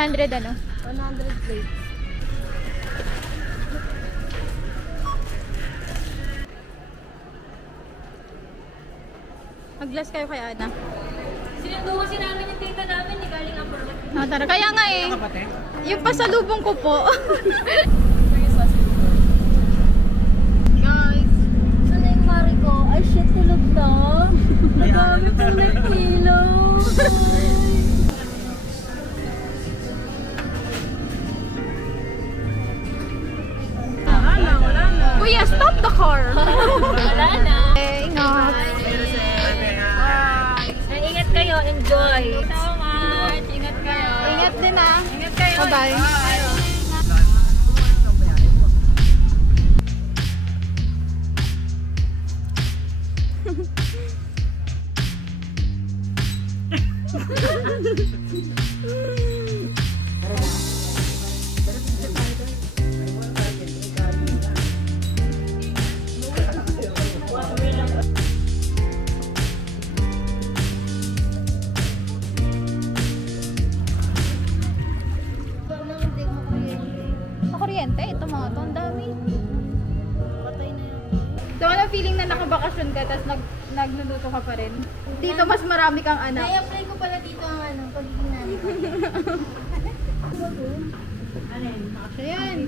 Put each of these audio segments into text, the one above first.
100 ano? 100 plates. Mag-glass kayo kay Ana. Sinundo kasi namin yung tita namin, ni galing ang market. Ah, tara. Kaya nga eh. Yung pasalubong ko po. Guys. Saan yung mari ko? Ay shit, tulog na. Nagami pang nag-ilaw. Wala na. Kuya, stop the car. Wala na. Ingat. Ingat kayo, enjoy. Thank you so much. Ingat kayo. Ingat din ah. Ingat kayo. Bye-bye. Kuryente, ito mga to, ang dami. Patay na yun. So, ano feeling na nakabakasyon ka, tapos nagluluto ka pa rin? Dito mas marami kang anak. I-apply ko pala dito ang pagiging nanay. Actually, yan.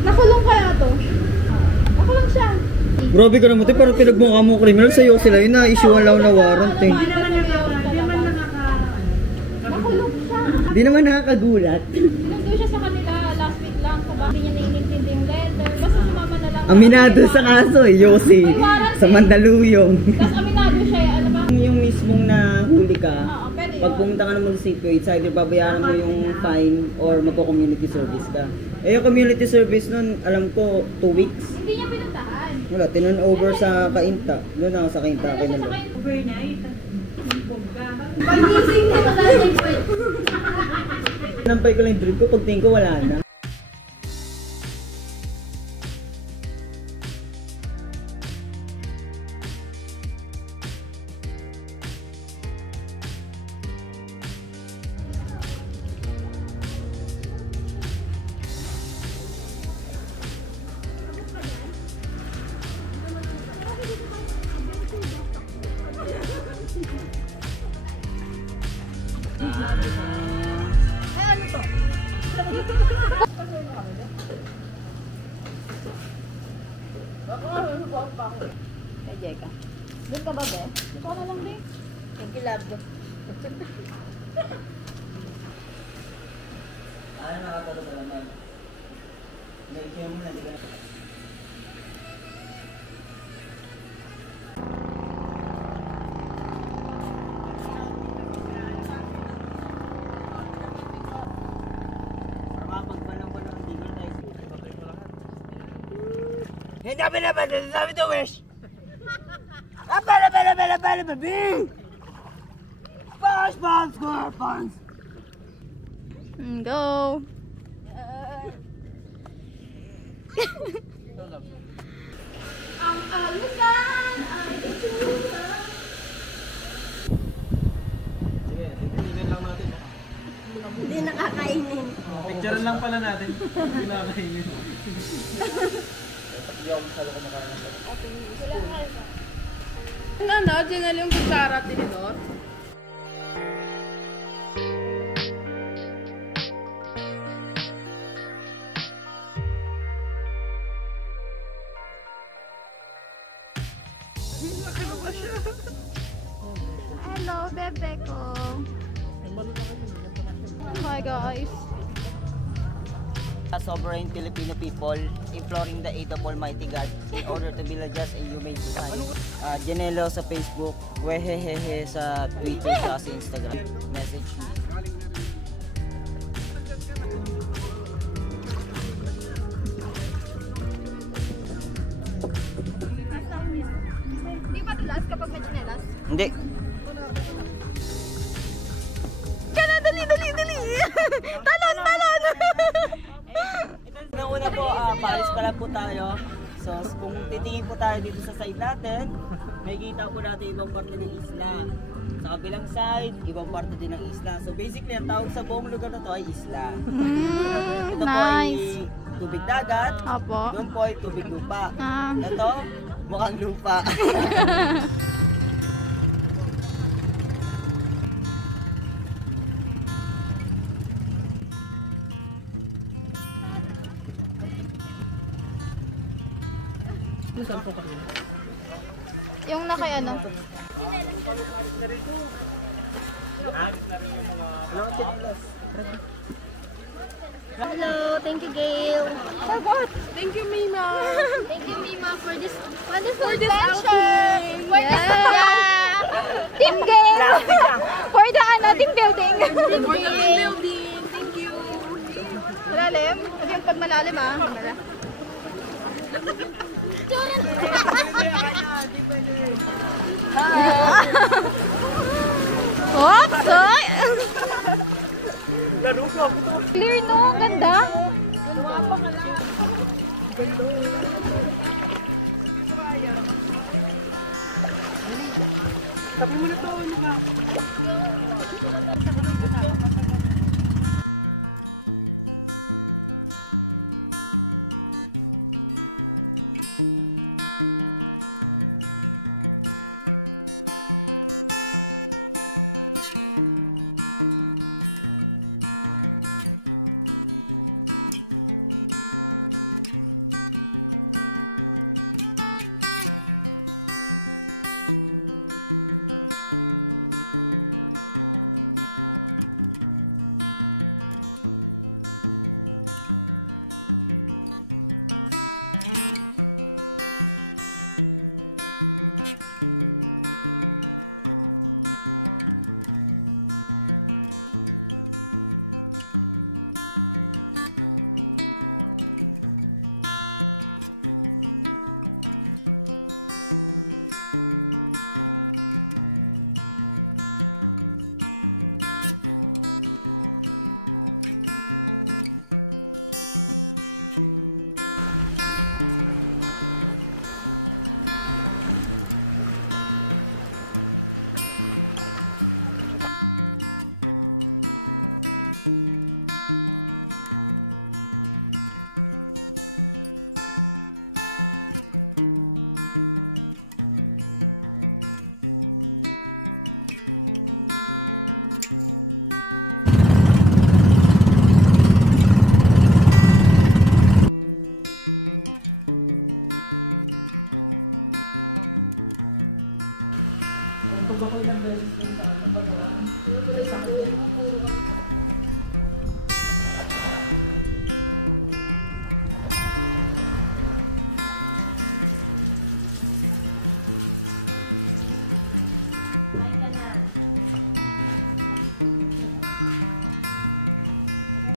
Nakulong kaya to? Nakulong siya. Grabe ka naman, parang pinagmukha mo criminal sa'yo sila. Yun na, issue lang na warrant eh. Nakulong siya. Di naman nakakagulat. Sinundo siya sa kanila last week lang. Sa bahay niya naiintindi yung letter. Basta sumama na lang. Aminado sa kaso eh, Yossi. Sa Mandaluyong. Tapos aminado siya eh. Ano ba? Yung mismong nahuli ka, Pwede pag pumunta ka ng munisipyo, it's either babayaran mo yung fine or magko-community service ka. Eh yung community service nun, alam ko, 2 weeks. Hindi niya pinuntahan. Wala, tinan over sa Kainta. Doon ako sa Kainta, kinalo. Overnight. Pag-gising ko, madaming kwet. Nampay ko lang yung brief ko, pag tingin ko wala na. Ay, ano to? Kay Jeka. Doon ka ba, be? Gusto ka na lang, be. Thank you, love. Ano nakatalo ka naman? Like mo na, di ka? Hindi kami naman, sabi to wish! Bala, baby! Bonds, score, bonds! Go! Ang alasan ay itsura. Hindi nakakainin. Picture lang pala natin. Hindi nakakainin. Ano, ginal yung kutsara at tinidor? Hello, bebe ko. Hi guys. Sovereign Filipino people, imploring the aid of Almighty God in order to be just and humane society. Janelo sa Facebook, wehehehe sa Twitter, sa Instagram. Message me. Di ba dulas kapag may chinelas? Hindi. Kaya dali! Talon! Una po, paalis pa lang po tayo. So, kung titingin po tayo dito sa side natin, makikita po natin ibang parte ng isla. Sa kabilang side, ibang parte din ng isla. So basically, ang tawag sa buong lugar na to ay isla. Ito po ay Nice. tubig dagat. Opo. Doon po ay tubig lupa. Ah. Ito, mukhang lupa. Yung naka ano? Hello, thank you, Gail. For what? Thank you, Mima. Thank you, Mima, for this wonderful For this adventure. outing. For this team game. For the team building. Team building. Thank you. Malalim? Sabi yung pag malalim ah. Oops! Clear no? Ganda. Sabi mo na to, ano ka?